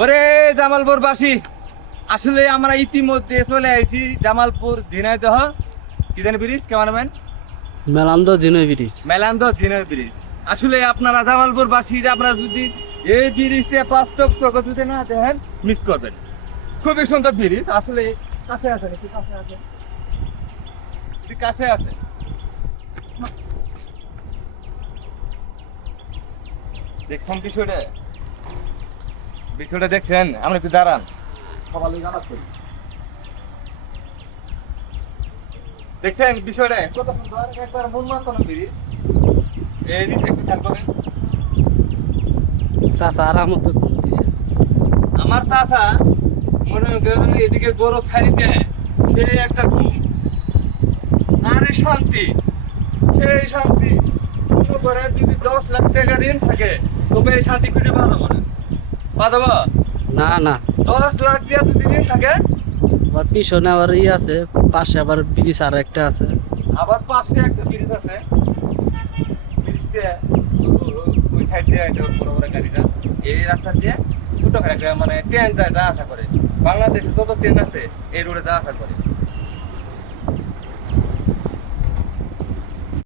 ওরে জামালপুর বাসী, আসলে আমরা ইতিমধ্যে চলে আইছি জামালপুর ঝিনাইদহ কি জানি ব্রিজ ক্যামেরাম্যান মেলান্দ জিনয় ব্রিজ। মেলান্দ ঝিনাই ব্রিজ। আসলে আপনারা জামালপুর বাসীরা আপনারা যদি এই ব্রিজটা বাস্তব চোখে যদি না দেখেন মিস করবেন। খুবই সুন্দর ব্রিজ। আসলে কাছে আছে নাকি? কাছে আছে, কাছে আছে। দেখছেন বিষয়টা? বিষয়টা দেখছেন? আমরা একটু দাঁড়ান, সবাই জানাচ্ছি। দেখছেন বিষয়টা কত সুন্দর, একবার মন মাতানো ব্রিজ। এই নিচে একটু খেয়াল করেন। চাচা আরাম মতো ঘুম দিছে। আমার চাচা মনে করেন এদিকে গরু ছাড়িতে সে একটা ঘুম, আরে শান্তি, সেই শান্তি। মনে করেন যদি 10 লাখ টাকা ঋণ থাকে তবে এই শান্তি খুঁজে পাওয়া যাবে না। পাওয়া যাবে? না না, 10 লাখ দিয়ে যদি ঋণ থাকে, আবার পিছনে আবার আছে, পাশে আবার ব্রিজ আর একটা আছে। আবার পাশে একটা ব্রিজ আছে, ব্রিজটা ওই সাইড দিয়ে একটা বড় বড় গাড়িটা এই রাস্তা দিয়ে ছোট একটা মানে ট্রেন যায়, যা আশা করে বাংলাদেশে যত ট্রেন আছে এই রোডে যা আশা করে।